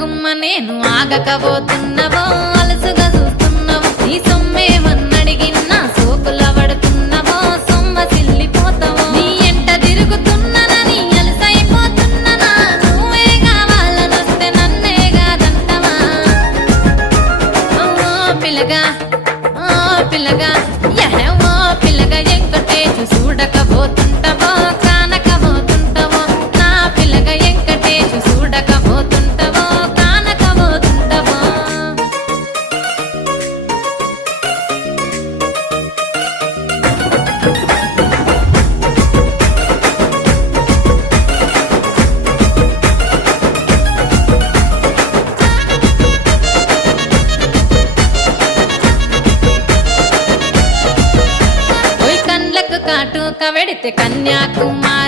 గుమ్మ నేను ఆగకపోతున్నవో అలసుగా చూస్తున్నవో నీ సొమ్మేమన్నడిగిన్నా సోకుల పడుతున్నవో సొమ్మ సిల్లిపోతావో నీ ఎంట తిరుగుతున్ననని అలసైపోతున్ననా నువ్వే కావాలనొస్తే నన్నే కాదంటవా ఓ పిల్లగా ఓ పిల్లగా యహో పిల్లగా ఎంకటేశు చూడకపోతుంటవో కానకపోతుంటవో నా పిల్లగా ఎంకటేశు చూడకపోతుంటవో కానకపోతుంటవో ఓయ్ కండ్లకు కాటుక వెడితే కన్యాకుమారి